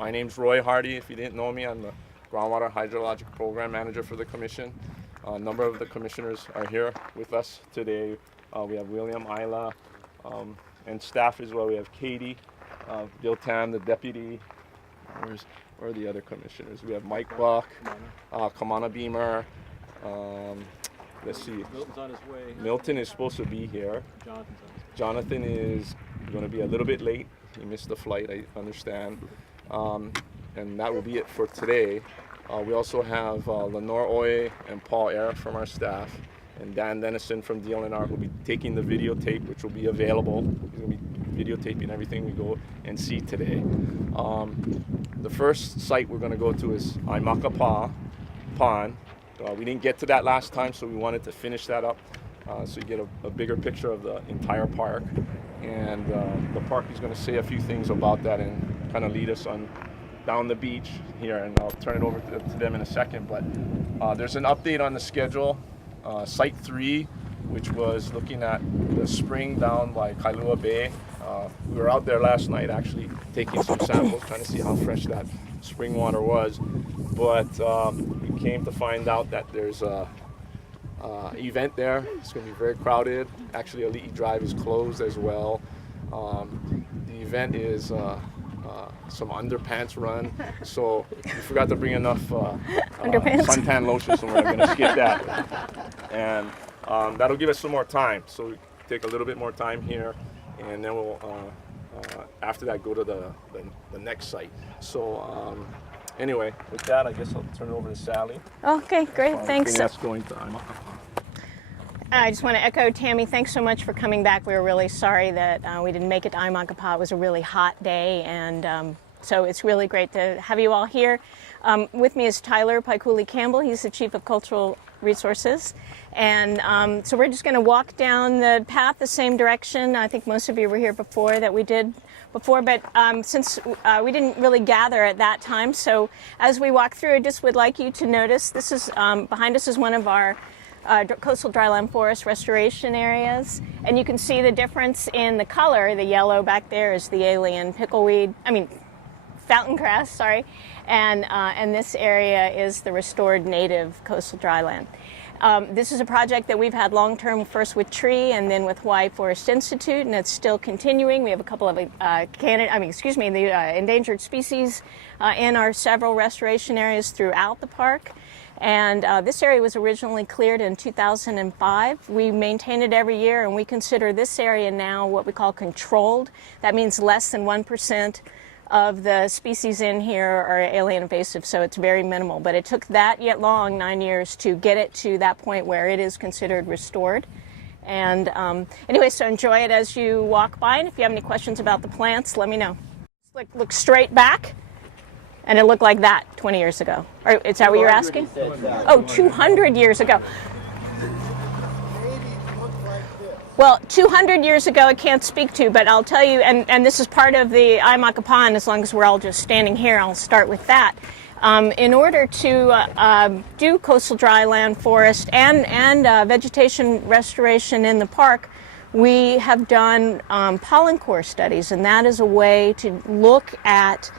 My name's Roy Hardy. If you didn't know me, I'm the Groundwater Hydrologic Program Manager for the Commission. A number of the commissioners are here with us today. We have William, Isla, and staff as well. We have Katie, Bill Tam, the deputy. Where are the other commissioners? We have Mike Buck, Kamana Beamer. Let's see. Milton's on his way. Milton is supposed to be here. Jonathan is going to be a little bit late. He missed the flight, I understand. And that will be it for today. We also have Lenore Oye and Paul Air from our staff, and Dan Dennison from DLNR, who will be taking the videotape, which will be available. He's going to be videotaping everything we go and see today. The first site we're going to go to is Aimakapa Pond. We didn't get to that last time, so we wanted to finish that up so you get a bigger picture of the entire park. And the park is going to say a few things about that and kind of lead us on down the beach here, and I'll turn it over to them in a second. But there's an update on the schedule. Site 3, which was looking at the spring down by Kailua Bay. We were out there last night actually taking some samples, trying to see how fresh that spring water was. But we came to find out that there's a event there. It's going to be very crowded. Actually, Ali'i Drive is closed as well. The event is some underpants run, so we forgot to bring enough suntan lotion, so we're going to skip that. And that'll give us some more time, so we take a little bit more time here, and then we'll after that go to the next site. So anyway, with that, I guess I'll turn it over to Sally. Okay, great, thanks. That's going to Aimakapa. I just want to echo Tammy, thanks so much for coming back. We were really sorry that we didn't make it to Aimakapa. It was a really hot day, and so it's really great to have you all here. With me is Tyler Paikuli Campbell. He's the Chief of Cultural Resources. And so we're just going to walk down the path the same direction. I think most of you were here before that we did before, but since we didn't really gather at that time, so as we walk through, I just would like you to notice, this is behind us is one of our coastal dryland forest restoration areas, and you can see the difference in the color. The yellow back there is the alien fountain grass, sorry, and this area is the restored native coastal dryland. This is a project that we've had long-term, first with TREE and then with Hawaii Forest Institute, and it's still continuing. We have a couple of the endangered species in our several restoration areas throughout the park. And this area was originally cleared in 2005. We maintain it every year, and we consider this area now what we call controlled. That means less than 1% of the species in here are alien invasive, so it's very minimal. But it took that yet long, 9 years, to get it to that point where it is considered restored. And anyway, so enjoy it as you walk by, and if you have any questions about the plants, let me know. Look straight back. And it looked like that 20 years ago. Or is that what you're asking? Oh, 200 years ago. Well, 200 years ago I can't speak to, but I'll tell you, and this is part of the Aimakapa, and as long as we're all just standing here, I'll start with that. In order to do coastal dryland forest and vegetation restoration in the park, we have done pollen core studies, and that is a way to look at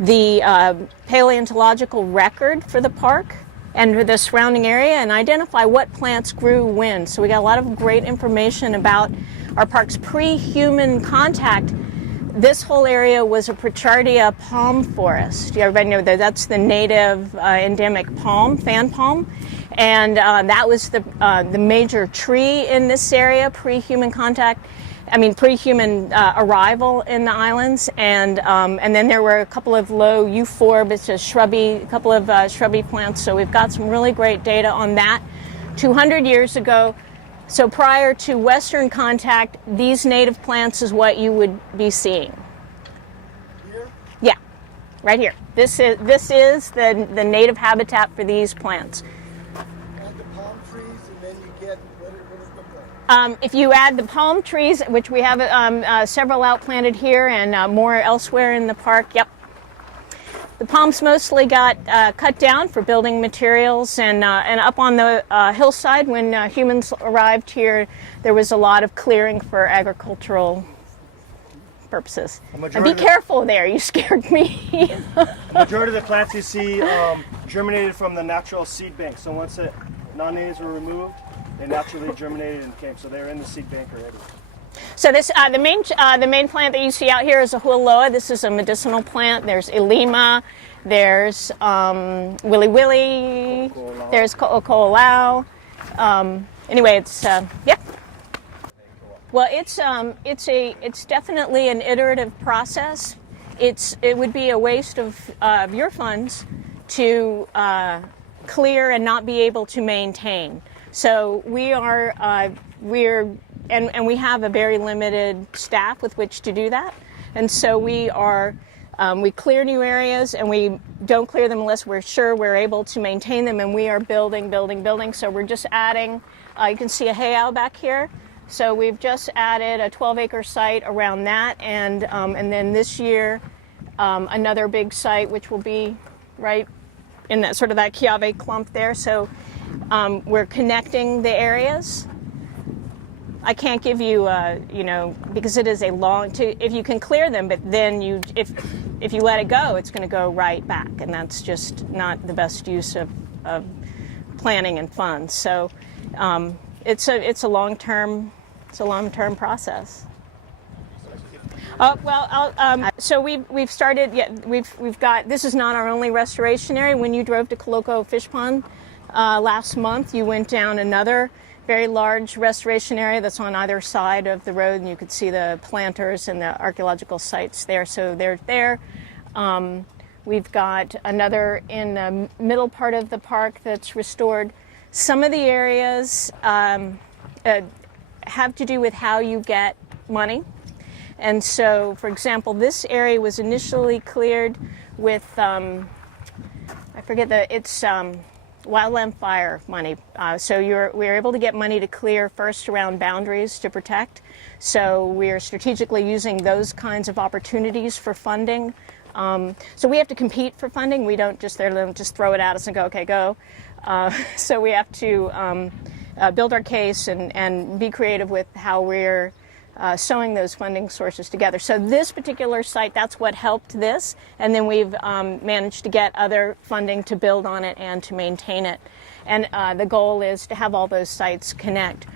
the paleontological record for the park and the surrounding area and identify what plants grew when. So we got a lot of great information about our park's pre-human contact. This whole area was a Pritchardia palm forest. Everybody know that that's the native endemic palm, fan palm. And that was the major tree in this area, pre-human contact. Pre-human arrival in the islands, and then there were a couple of low euphorbs, a couple of shrubby plants. So we've got some really great data on that. 200 years ago, so prior to Western contact, these native plants is what you would be seeing. Here? Yeah, right here. This is the native habitat for these plants. And the palm trees, and then you get what does it look like? If you add the palm trees, which we have several outplanted here and more elsewhere in the park, yep. The palms mostly got cut down for building materials, and up on the hillside when humans arrived here, there was a lot of clearing for agricultural purposes. majority And be of the- careful there, you scared me. The majority of the plants you see germinated from the natural seed bank. So once the non-natives were removed, they naturally germinated and came. So they're in the seed bank already. So this the main plant that you see out here is a hualoa. This is a medicinal plant. There's Ilima, there's Willy Willy, there's Ko'olau. Anyway, it's yeah. Well, it's definitely an iterative process. It would be a waste of your funds to clear and not be able to maintain. So we're and we have a very limited staff with which to do that. And so we clear new areas, and we don't clear them unless we're sure we're able to maintain them. And we are building. So we're just adding. You can see a heiau back here. So we've just added a 12-acre site around that, and then this year another big site, which will be right in that sort of that Keahou clump there. So we're connecting the areas. I can't give you, because it is a long. If you can clear them, but then if you let it go, it's going to go right back, and that's just not the best use of planning and funds. So it's a long-term process. So we've started. Yeah, we've got. This is not our only restoration area. When you drove to Keahou Fishpond last month, you went down another very large restoration area that's on either side of the road, and you could see the planters and the archaeological sites there. So they're there. We've got another in the middle part of the park that's restored. Some of the areas have to do with how you get money. And so, for example, this area was initially cleared with, I forget it's wildland fire money. So we're able to get money to clear first around boundaries to protect. So we're strategically using those kinds of opportunities for funding. So we have to compete for funding. We don't just throw it at us and go, okay, go. So we have to build our case and be creative with how we're sewing those funding sources together. So this particular site, that's what helped this, and then we've managed to get other funding to build on it and to maintain it. And the goal is to have all those sites connect.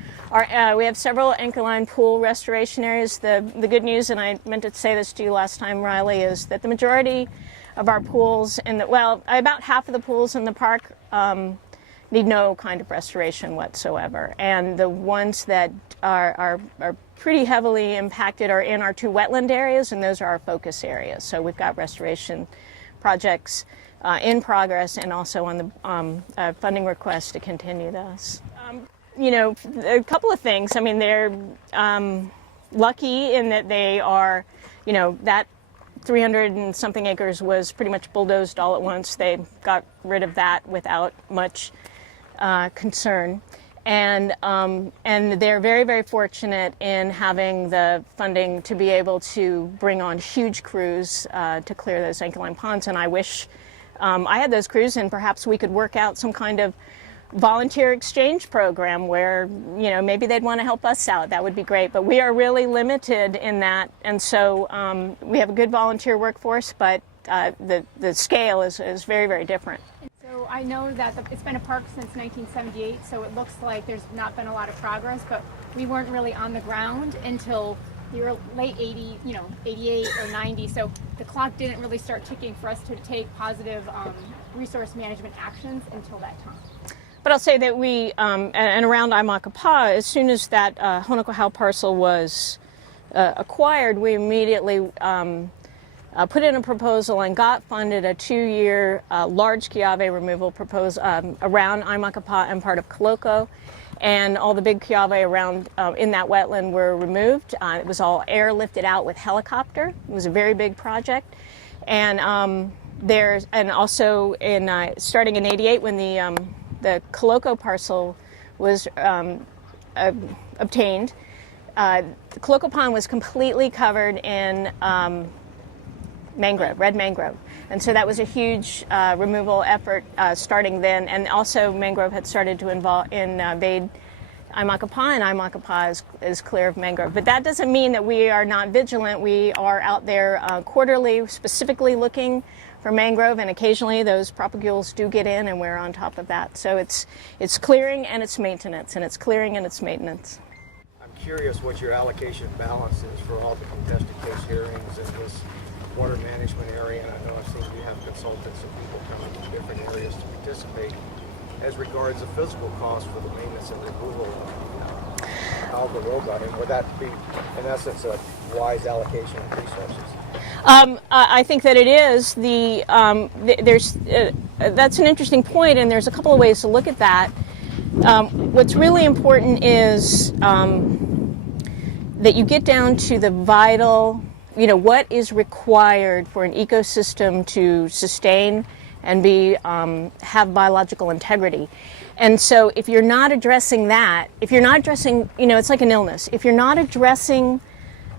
We have several anchor-line pool restoration areas. The good news, and I meant to say this to you last time, Riley, is that the majority of our pools about half of the pools in the park need no kind of restoration whatsoever. And the ones that are pretty heavily impacted are in our two wetland areas, and those are our focus areas. So we've got restoration projects in progress, and also on the funding request to continue this. A couple of things. I mean, they're lucky in that they are, that 300 and something acres was pretty much bulldozed all at once. They got rid of that without much concern. And they're very, very fortunate in having the funding to be able to bring on huge crews to clear those anchor-line ponds. And I wish I had those crews, and perhaps we could work out some kind of volunteer exchange program where, maybe they'd want to help us out. That would be great. But we are really limited in that. And so we have a good volunteer workforce, but the scale is very, very different. So I know that it's been a park since 1978, so it looks like there's not been a lot of progress, but we weren't really on the ground until the late 88 or 90, so the clock didn't really start ticking for us to take positive resource management actions until that time. But I'll say that we, and around Aimakapa, as soon as that Honokohau parcel was acquired, we immediately put in a proposal and got funded a 2-year large Keahou removal proposal around Aimakapa and part of Keahou. And all the big Keahou around in that wetland were removed. It was all airlifted out with helicopter. It was a very big project. And also in starting in '88, when the Keahou parcel was obtained, the Keahou pond was completely covered in red mangrove. And so that was a huge removal effort starting then. And also mangrove had started to invade Aimakapa, and Aimakapa is clear of mangrove. But that doesn't mean that we are not vigilant. We are out there quarterly, specifically looking for mangrove, and occasionally those propagules do get in, and we're on top of that. So it's clearing and it's maintenance, and it's clearing and it's maintenance. I'm curious what your allocation balance is for all the contested case hearings in this water management area, and I know I've seen you have consultants and people coming from different areas to participate. As regards the physical cost for the maintenance and removal of algal roadrunning, would that be, in essence, a wise allocation of resources? I think that it is. That's an interesting point, and there's a couple of ways to look at that. What's really important is that you get down to the vital, what is required for an ecosystem to sustain and have biological integrity. And so if you're not addressing that, if you're not addressing, it's like an illness. If you're not addressing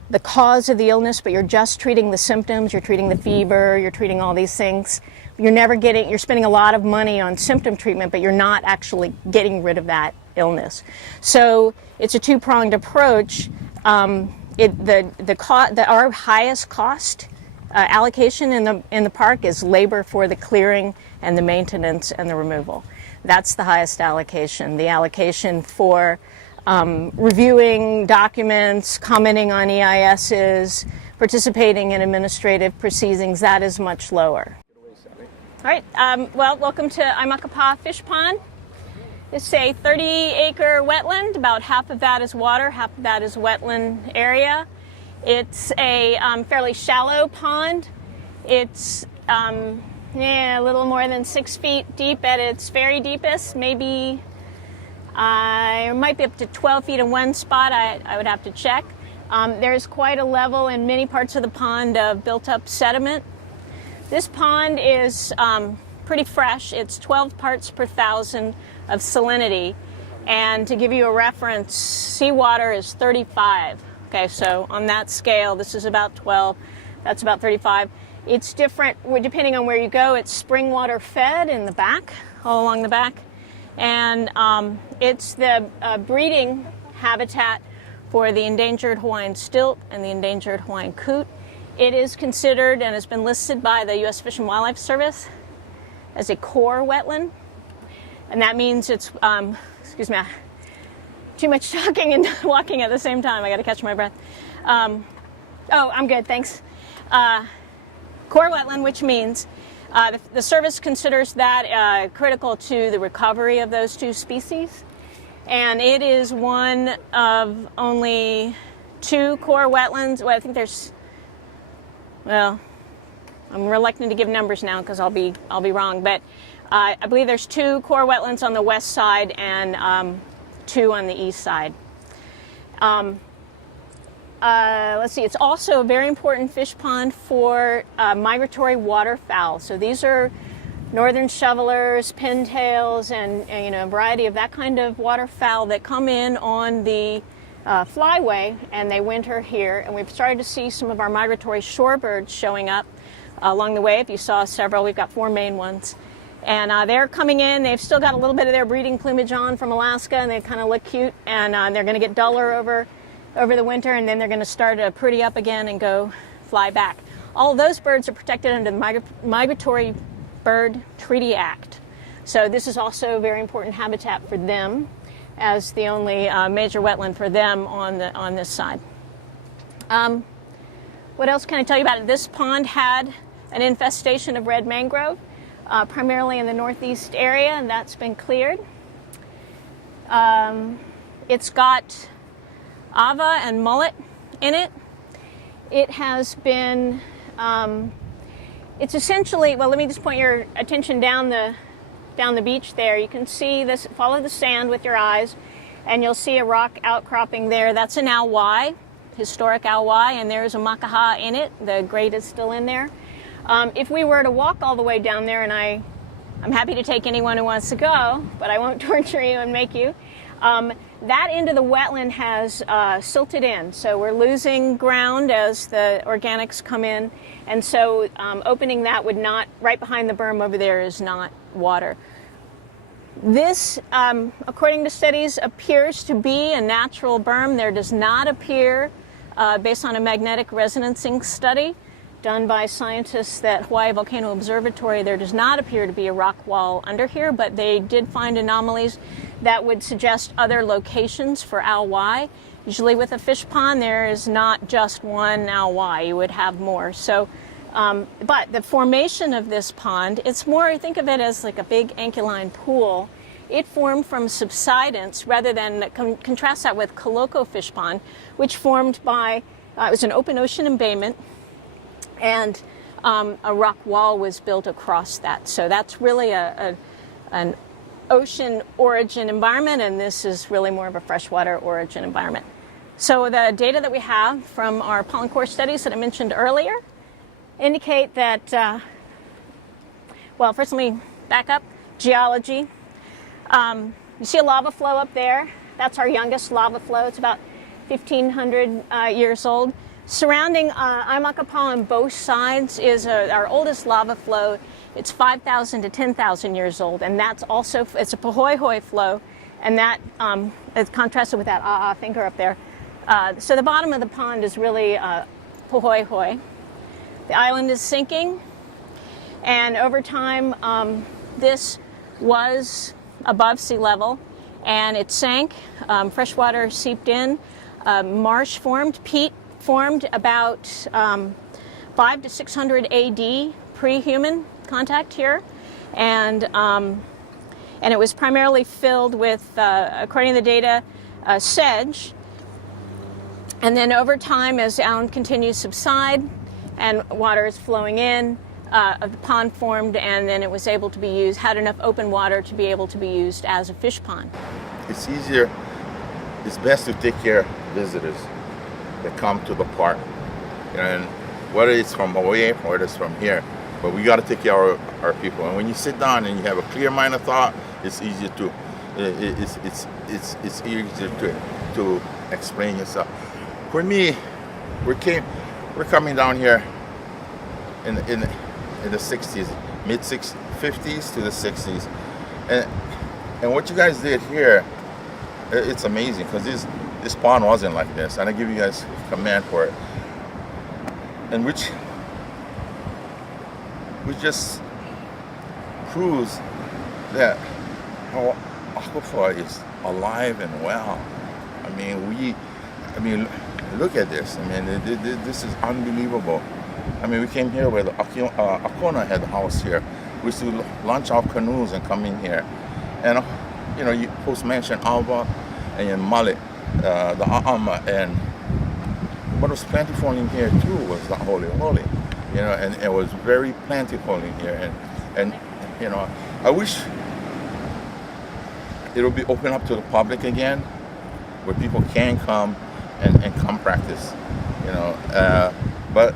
the cause of the illness, but you're just treating the symptoms, you're treating the fever, you're treating all these things, you're spending a lot of money on symptom treatment, but you're not actually getting rid of that illness. So it's a two-pronged approach. Our highest cost allocation in the park is labor for the clearing and the maintenance and the removal. That's the highest allocation. The allocation for reviewing documents, commenting on EISs, participating in administrative proceedings, that is much lower. All right, well, welcome to Aimakapa Fishpond. It's a 30-acre wetland. About half of that is water, half of that is wetland area. It's a fairly shallow pond. It's a little more than 6 feet deep at its very deepest. Maybe it might be up to 12 feet in one spot. I would have to check. There's quite a level in many parts of the pond of built-up sediment. This pond is pretty fresh. It's 12 parts per thousand of salinity. And to give you a reference, seawater is 35. Okay, so on that scale, this is about 12, that's about 35. It's different depending on where you go. It's spring water fed in the back, all along the back. And it's the breeding habitat for the endangered Hawaiian stilt and the endangered Hawaiian coot. It is considered and has been listed by the U.S. Fish and Wildlife Service as a core wetland. And that means it's, excuse me, too much talking and walking at the same time. I got to catch my breath. Oh, I'm good, thanks. Core wetland, which means the service considers that critical to the recovery of those two species. And it is one of only 2 core wetlands. Well, I think there's, well, I'm reluctant to give numbers now because I'll be wrong. But I believe there's 2 core wetlands on the west side and 2 on the east side. Let's see, it's also a very important fish pond for migratory waterfowl. So these are northern shovelers, pintails, and a variety of that kind of waterfowl that come in on the flyway, and they winter here. And we've started to see some of our migratory shorebirds showing up along the way. If you saw several, we've got 4 main ones. And they're coming in. They've still got a little bit of their breeding plumage on from Alaska, and they kind of look cute. And they're going to get duller over the winter, and then they're going to start to pretty up again and go fly back. All of those birds are protected under the Migratory Bird Treaty Act. So this is also a very important habitat for them, as the only major wetland for them on this side. What else can I tell you about it? This pond had an infestation of red mangrove. Primarily in the northeast area, and that's been cleared. It's got ava and mullet in it. It has been, it's essentially, well, let me just point your attention down the beach there. You can see this, follow the sand with your eyes, and you'll see a rock outcropping there. That's an auwai, historic auwai, and there's a makaha in it. The grate is still in there. If we were to walk all the way down there, and I'm happy to take anyone who wants to go, but I won't torture you and make you, that end of the wetland has silted in. So we're losing ground as the organics come in. And so opening that would not, right behind the berm over there is not water. This, according to studies, appears to be a natural berm. There does not appear, based on a magnetic resonancing study done by scientists at Hawaii Volcano Observatory, there does not appear to be a rock wall under here, but they did find anomalies that would suggest other locations for Al Y. Usually with a fish pond, there is not just one Al Y. You would have more. So, but the formation of this pond, it's more, think of it as like a big ankyline pool. It formed from subsidence rather than, contrast that with Coloco Fish Pond, which formed by, it was an open ocean embayment, and a rock wall was built across that. So that's really an ocean origin environment, and this is really more of a freshwater origin environment. So the data that we have from our pollen core studies that I mentioned earlier indicate that, well, first let me back up. Geology. You see a lava flow up there. That's our youngest lava flow. It's about 1,500 years old. Surrounding Aimakapa on both sides is our oldest lava flow. It's 5,000 to 10,000 years old, and that's also, it's a Pahoehoe flow, and that is contrasted with that finger up there. So the bottom of the pond is really Pahoehoe. The island is sinking, and over time, this was above sea level, and it sank. Fresh water seeped in. Marsh formed. Peat formed about 500 to 600 AD, pre-human contact here, and it was primarily filled with, according to the data, sedge. And then over time, as the island continues to subside and water is flowing in, the pond formed, and then it was able to be used, had enough open water to be able to be used as a fish pond. It's easier, it's best to take care of visitors that come to the park, and whether it's from away or whether it's from here, but we got to take care of our people. And when you sit down and you have a clear mind of thought, it's easier to it's easier to explain yourself. For me, we're coming down here in the 60s, mid-50s to the 60s, and what you guys did here, it's amazing, because this pond wasn't like this, and I give you guys command for it, and which just proves that our aquifer is alive and well. I mean, look at this. I mean, this is unbelievable. I mean, we came here where the Akona had a house here. We used to launch our canoes and come in here, and you know, you post mentioned Alba and Mullet, the A'ama, and what was plentiful in here too was the Holy, you know, and it was very plentiful in here, and you know, I wish it'll be open up to the public again, where people can come and come practice, you know, but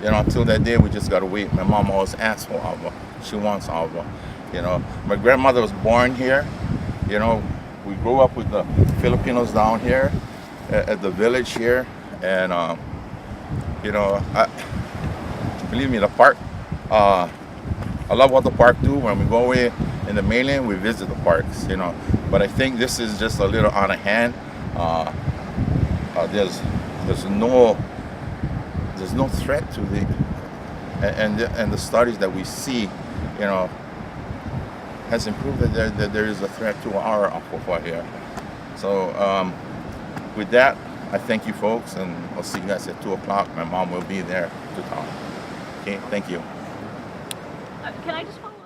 you know, until that day we just gotta wait. My mom always asks for Alba. She wants Alba, you know. My grandmother was born here, you know. We grew up with the Filipinos down here at the village here, and you know, believe me, the park, I love what the park do. When we go away in the mainland, we visit the parks, you know, but I think this is just a little on hand. There's no threat to the, and the studies that we see, you know, has improved that there is a threat to our aquifer here. So with that, I thank you folks, and I'll see you guys at 2 o'clock. My mom will be there to talk. Okay, thank you. Can I just follow